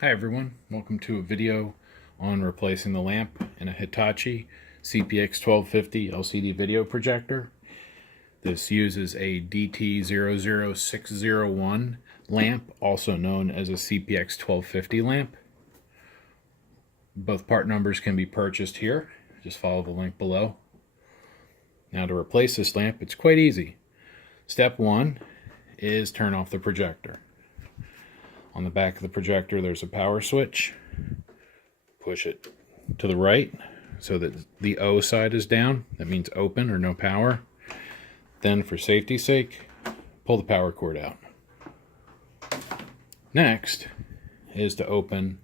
Hi everyone, welcome to a video on replacing the lamp in a Hitachi CP-X1250 LCD video projector. This uses a DT00601 lamp, also known as a CP-X1250 lamp. Both part numbers can be purchased here. Just follow the link below. Now to replace this lamp, it's quite easy. Step one is turn off the projector. On the back of the projector, there's a power switch. Push it to the right so that the O side is down. That means open or no power. Then, for safety's sake, pull the power cord out. Next is to open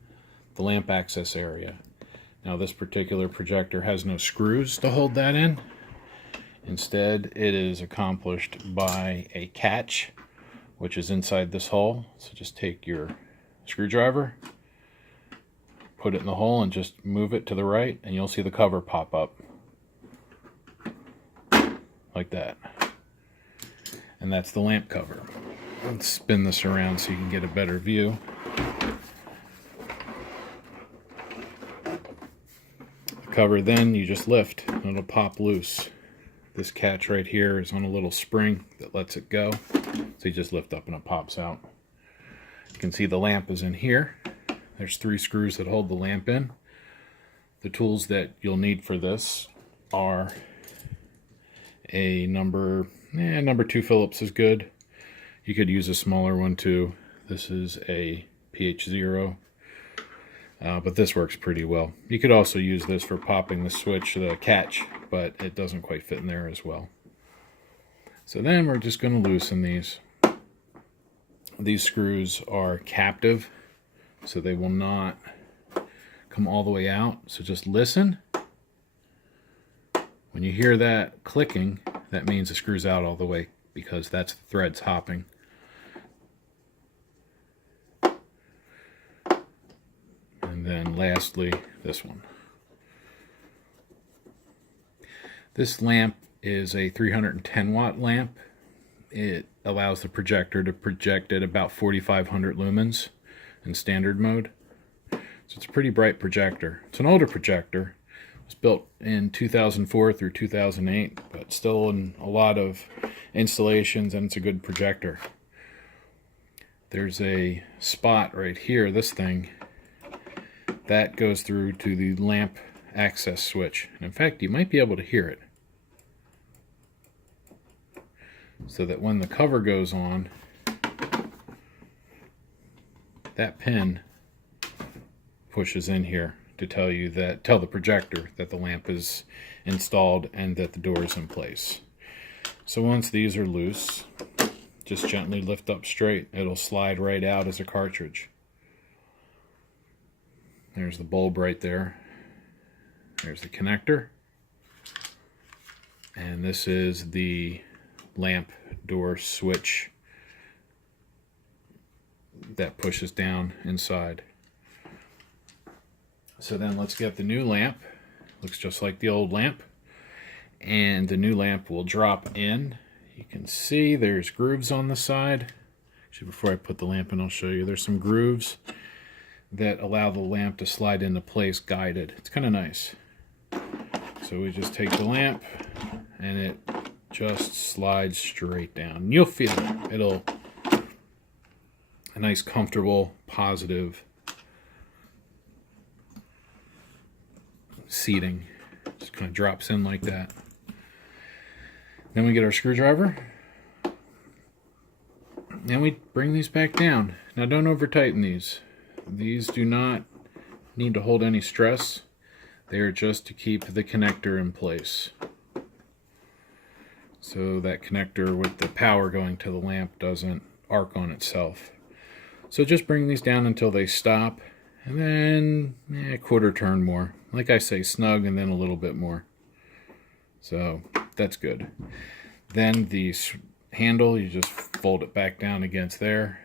the lamp access area. Now, this particular projector has no screws to hold that in. Instead, it is accomplished by a catch, which is inside this hole. So just take your screwdriver, put it in the hole, and just move it to the right, and you'll see the cover pop up. Like that. And that's the lamp cover. Let's spin this around so you can get a better view. The cover, then you just lift, and it'll pop loose. This catch right here is on a little spring that lets it go. So you just lift up and it pops out. You can see the lamp is in here. There's 3 screws that hold the lamp in. The tools that you'll need for this are a number 2 Phillips is good. You could use a smaller one too. This is a PH0. But this works pretty well. You could also use this for popping the switch, the catch, but it doesn't quite fit in there as well. So then we're just going to loosen these. These screws are captive, so they will not come all the way out. So just listen. When you hear that clicking, that means the screw's out all the way, because that's the threads hopping. And then lastly, this one. This lamp is a 310 watt lamp. It allows the projector to project at about 4,500 lumens in standard mode. So it's a pretty bright projector. It's an older projector. It was built in 2004 through 2008, but still in a lot of installations, and it's a good projector. There's a spot right here, this thing, that goes through to the lamp access switch. And in fact, you might be able to hear it. So that when the cover goes on, that pin pushes in here to tell the projector that the lamp is installed and that the door is in place. So once these are loose, just gently lift up straight. It'll slide right out as a cartridge. There's the bulb right there. There's the connector. And this is the lamp door switch that pushes down inside. So then let's get the new lamp. Looks just like the old lamp. And the new lamp will drop in. You can see there's grooves on the side. Actually, before I put the lamp in, I'll show you. There's some grooves that allow the lamp to slide into place guided. It's kind of nice. So we just take the lamp and it just slides straight down. You'll feel it. It'll a nice, comfortable, positive seating. Just kind of drops in like that. Then we get our screwdriver and we bring these back down. Now don't over tighten these. These do not need to hold any stress. They are just to keep the connector in place. So that connector with the power going to the lamp doesn't arc on itself. So just bring these down until they stop, and then a quarter turn more. Like I say, snug and then a little bit more. So that's good. Then the handle, you just fold it back down against there.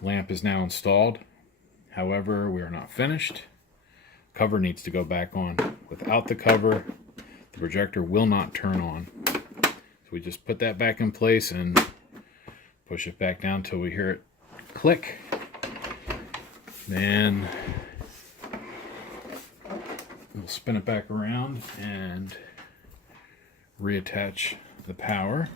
Lamp is now installed. However, we are not finished. Cover needs to go back on. Without the cover, the projector will not turn on. So we just put that back in place and push it back down until we hear it click. Then we'll spin it back around and reattach the power.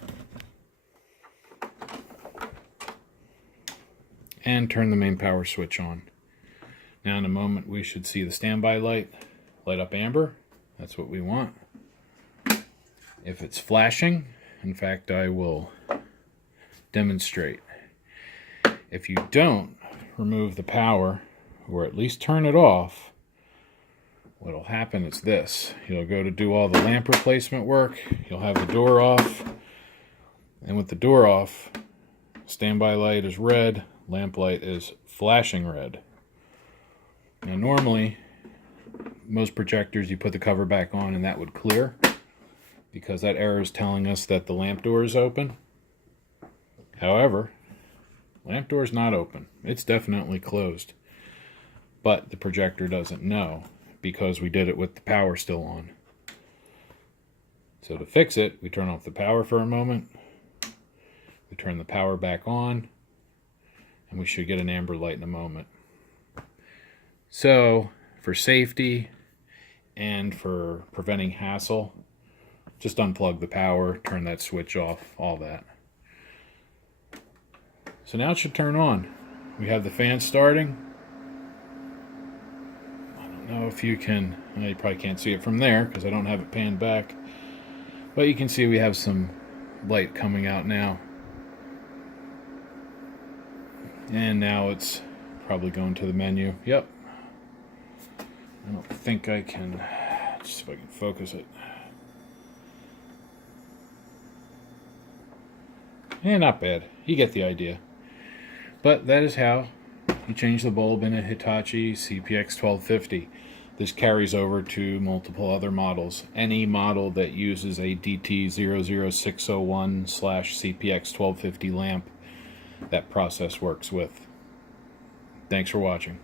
And turn the main power switch on. Now in a moment we should see the standby light light up amber. That's what we want. If it's flashing, in fact I will demonstrate. If you don't remove the power, or at least turn it off, what'll happen is this. You'll go to do all the lamp replacement work, you'll have the door off, and with the door off, standby light is red, lamp light is flashing red. Now normally, most projectors you put the cover back on and that would clear, because that error is telling us that the lamp door is open. However, lamp door is not open. It's definitely closed. But the projector doesn't know, because we did it with the power still on. So to fix it, we turn off the power for a moment, we turn the power back on, and we should get an amber light in a moment. So, for safety and for preventing hassle, just unplug the power, turn that switch off, all that. So now it should turn on. We have the fan starting. I don't know if you can, well, you probably can't see it from there because I don't have it panned back. But you can see we have some light coming out now. And now it's probably going to the menu. Yep. I don't think I can, just see if I can focus it. Yeah, not bad. You get the idea. But that is how you change the bulb in a Hitachi CP-X1250. This carries over to multiple other models. Any model that uses a DT00601/CP-X1250 lamp, that process works with. Thanks for watching.